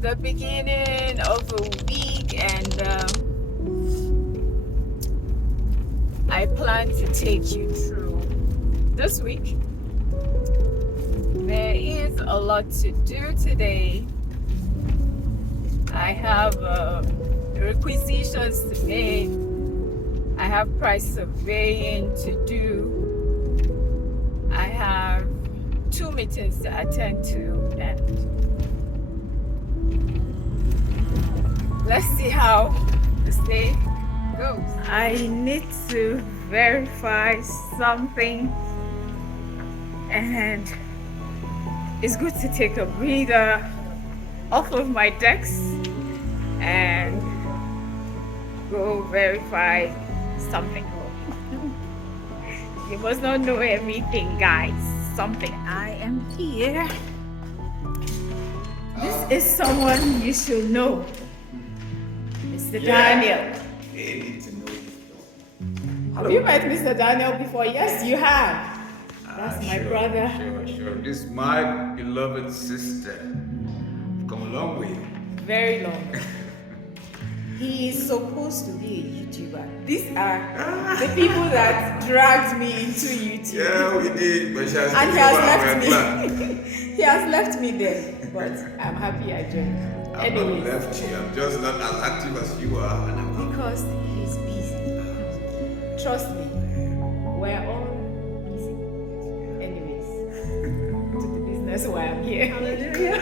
the beginning of a week, and I plan to take you through this week. There is a lot to do today. I have requisitions to make. I have price surveying to do. I have 2 meetings to attend to, and let's see how this day goes. I need to verify something, and it's good to take a breather off of my decks and go verify something. You must not know everything, guys. Something. I am here. This is someone you should know. Mr. Daniel. Have you met Mr. Daniel before? Yes, you have. That's my brother. Sure. This is my beloved sister. I've come a long way. Very long. He is supposed to be a YouTuber. These are the people that dragged me into YouTube. Yeah, we did. But she has and he has left me. He has left me there. But I'm happy I joined. I've not left you. I'm just not as active as you are. And I'm because he's busy. Trust me. We're all busy. Anyways, to the business why I'm here. Hallelujah.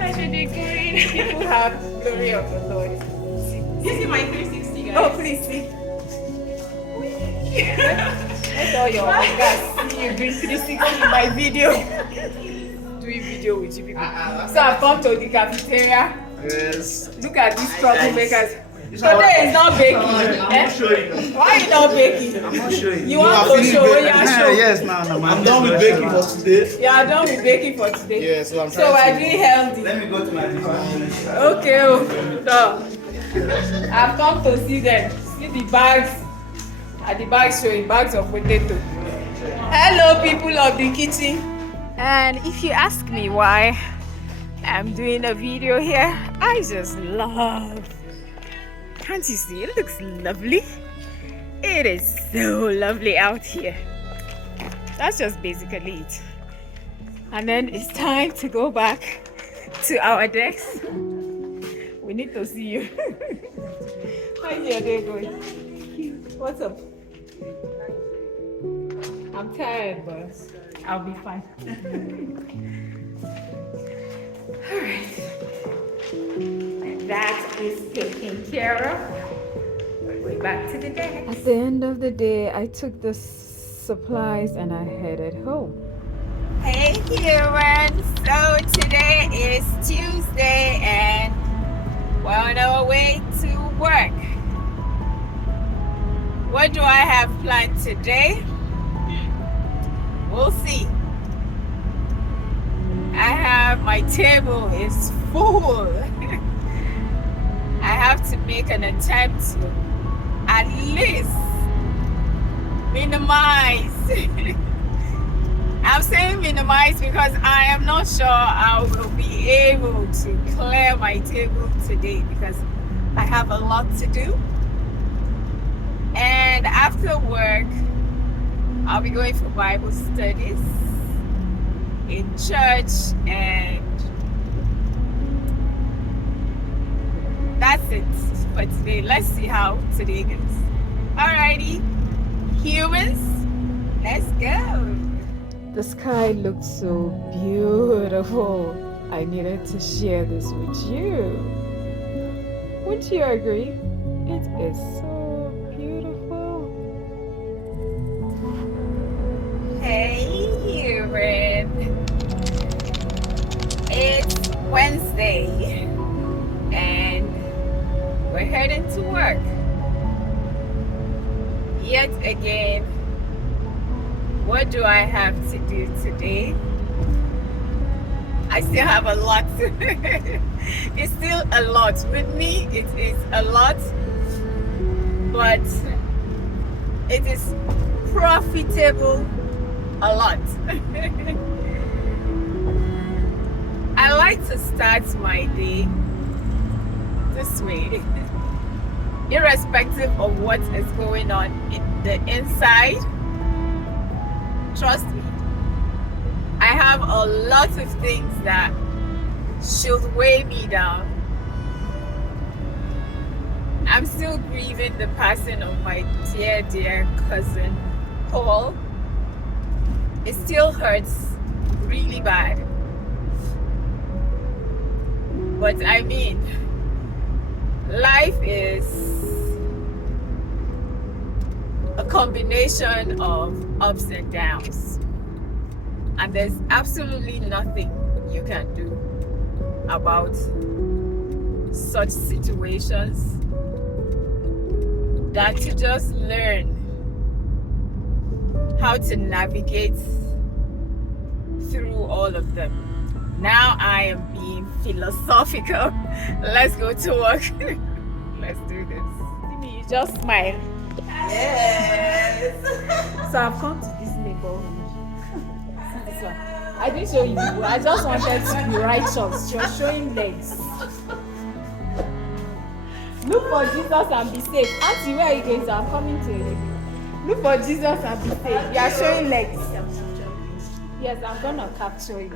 I should be great. People have glory of the Lord. This is my 360, guys. Oh, please see. That's all your guys see you doing 360 in my video. Doing video with you people. So I've come to the cafeteria. yes. Look at these troublemakers. Today is not baking. I'm showing. Why are you not baking? I'm not showing. You want to show? Yeah, show. Yes, no. I'm done with baking for today. You are done with baking for today. Yeah, so I'm So trying we're doing healthy. Let me go to my business. Okay, so I've come to see them. See the bags. Are the bags showing? Bags of potato. Hello, people of the kitchen. And if you ask me why I'm doing a video here, I just love. Can't you see? It looks lovely. It is so lovely out here. That's just basically it. And then it's time to go back to our decks. We need to see you. How's your day going? What's up? I'm tired, but I'll be fine. Alright. That is taken care of. We're back to the deck. At the end of the day, I took the supplies and I headed home. Hey humans! So today is Tuesday and we're on our way to work. What do I have planned today? We'll see. My table is full. I have to make an attempt to at least minimize. I'm saying minimize because I am not sure I will be able to clear my table today because I have a lot to do. And after work, I'll be going for Bible studies in church, and that's it for today. Let's see how today goes. Alrighty, humans, let's go. The sky looked so beautiful. I needed to share this with you. Wouldn't you agree? It is so beautiful. Hey, human. It's Wednesday, and we're heading to work. Yet again, what do I have to do today? I still have a lot. It's still a lot. With me, it is a lot, but it is profitable a lot. I like to start my day this way, irrespective of what is going on in the inside. Trust me, I have a lot of things that should weigh me down. I'm still grieving the passing of my dear cousin Paul. It still hurts really bad. But I mean, life is a combination of ups and downs. And there's absolutely nothing you can do about such situations than to just learn how to navigate through all of them. Now I am being philosophical. Let's go to work. Let's do this. You just smile. Yes. So I've come to this neighborhood. See this one. I didn't show you. I just wanted to be righteous. You're showing legs. Look for Jesus and be safe. Auntie, where are you going to? I'm coming to you. Look for Jesus and be safe. You are showing legs. Yes, I'm gonna capture you.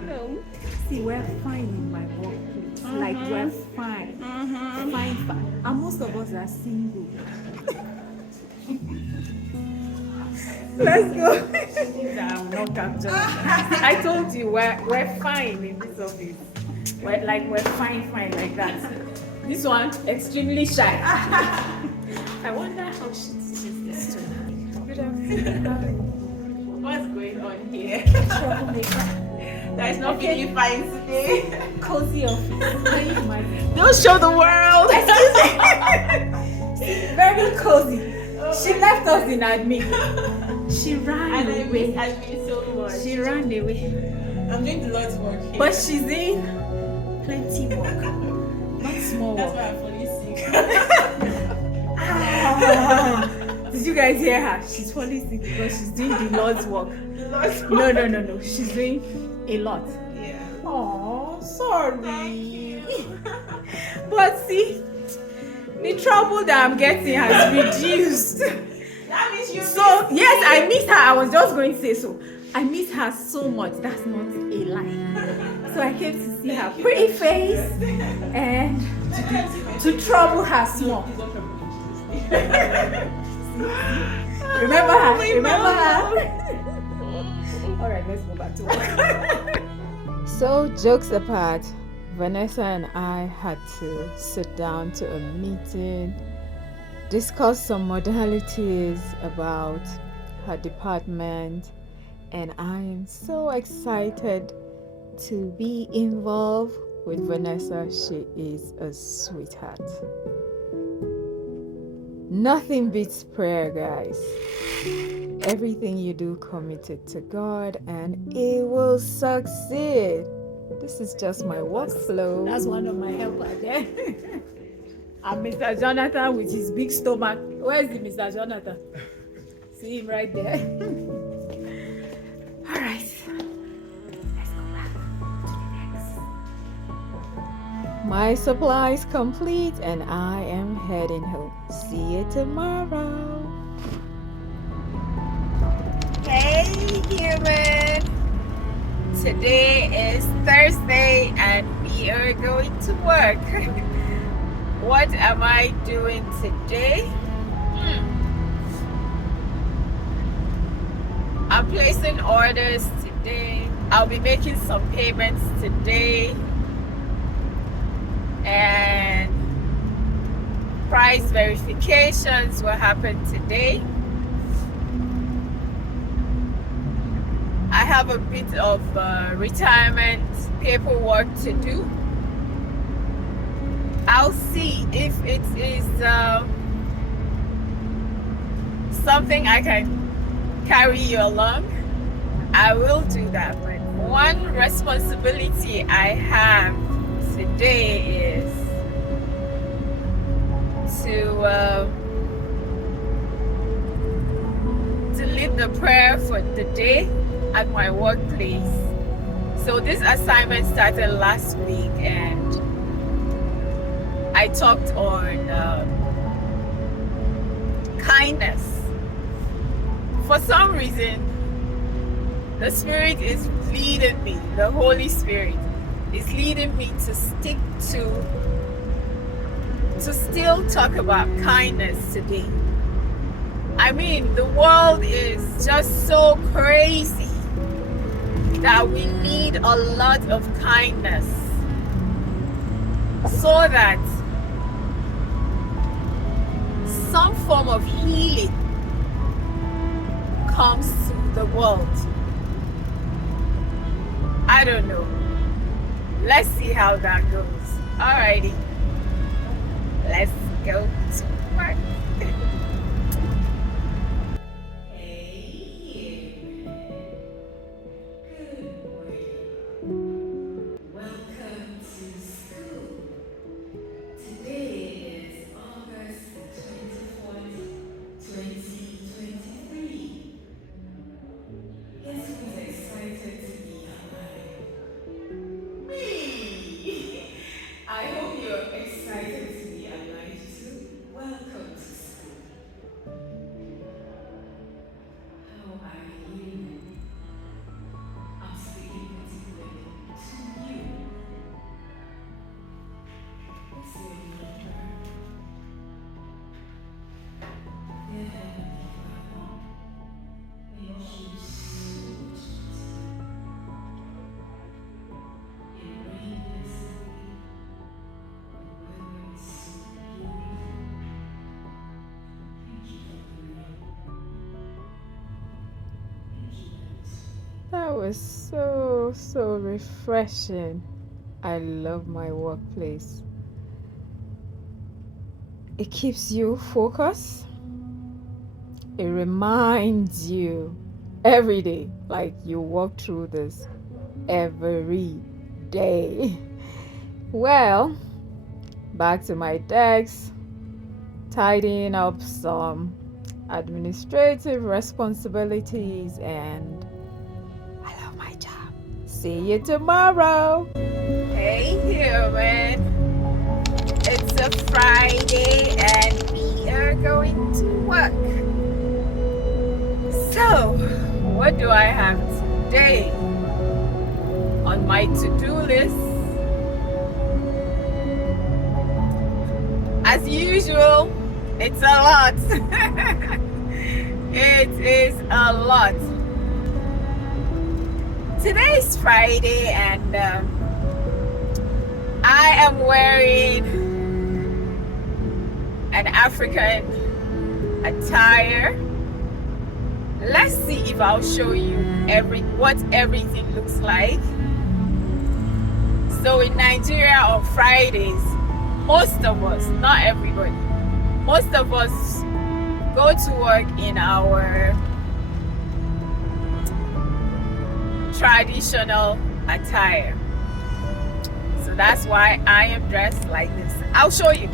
See, we're fine in my workplace. Like we're fine. Fine. And most of us are single. Let's go. I'm not capturing. I told you we're fine in this office. We're fine like that. This one extremely shy. I wonder how she teaches this to her. Good afternoon. What's going on here? Troublemaker. That is not feeling fine today. Cozy office. Can you imagine? Don't show the world. Very cozy. She left us in admin. She ran And away. I miss so much. She ran away. I'm doing the Lord's work here. But she's in plenty work. Not small That's work. why I'm falling sick. Did you guys hear her? She's falling sick because she's doing the Lord's work. The Lord's work. No. She's doing a lot. Yeah. Oh, sorry. Thank you. But see, the trouble that I'm getting has reduced. That means you. So, yes, I miss her. I was just going to say so. I miss her so much. That's not a lie. So I came to see her pretty face and to trouble her small. Remember her? Remember her? All right, let's go back to work. So, jokes apart, Vanessa and I had to sit down to a meeting, discuss some modalities about her department, and I am so excited to be involved with Vanessa. She is a sweetheart. Nothing beats prayer, guys. Everything you do, commit it to God and it will succeed. This is just my workflow. That's one of my helpers there. And Mr. Jonathan with his big stomach. Where's the Mr. Jonathan? See him right there. All right. Let's go back to the next. My supply is complete and I am heading home. See you tomorrow. Hey, human. Today is Thursday and we are going to work. What am I doing today? I'm placing orders today. I'll be making some payments today. And price verifications will happen today. I have a bit of retirement paperwork to do. I'll see if it is something I can carry you along. I will do that. But one responsibility I have today is to lead the prayer for the day at my workplace. So So this assignment started last week, and I talked on kindness. For some reason, the Spirit is leading me, the Holy Spirit is leading me to still talk about kindness today. I mean, the world is just so crazy that we need a lot of kindness so that some form of healing comes to the world. I don't know. Let's see how that goes. Alrighty. Let's go to work. That was so refreshing. I love my workplace. It keeps you focused. It reminds you every day, like you walk through this every day. Well, back to my desk, tidying up some administrative responsibilities, and I love my job. See you tomorrow. Hey human, it's a Friday and we are going to work. So, what do I have today on my to-do list? As usual, it's a lot. It is a lot. Today is Friday and I am wearing an African attire. Let's see if I'll show you what everything looks like. So in Nigeria on Fridays, most of us, not everybody, most of us go to work in our traditional attire. So that's why I am dressed like this. I'll show you.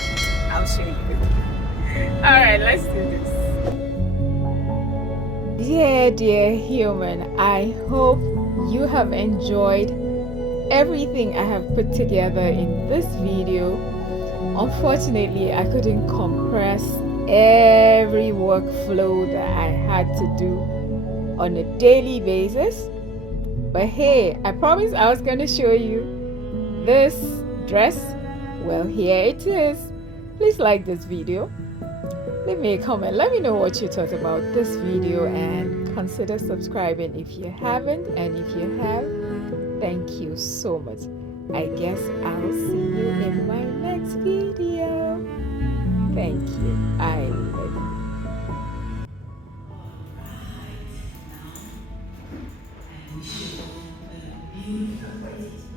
Alright, let's do this. Dear human, I hope you have enjoyed everything I have put together in this video. Unfortunately, I couldn't compress every workflow that I had to do on a daily basis. But hey, I promised I was going to show you this dress. Well, here it is. Please like this video. Leave me a comment. Let me know what you thought about this video and consider subscribing if you haven't. And if you have, thank you so much. I guess I'll see you in my next video. Thank you. I love you. Beautiful.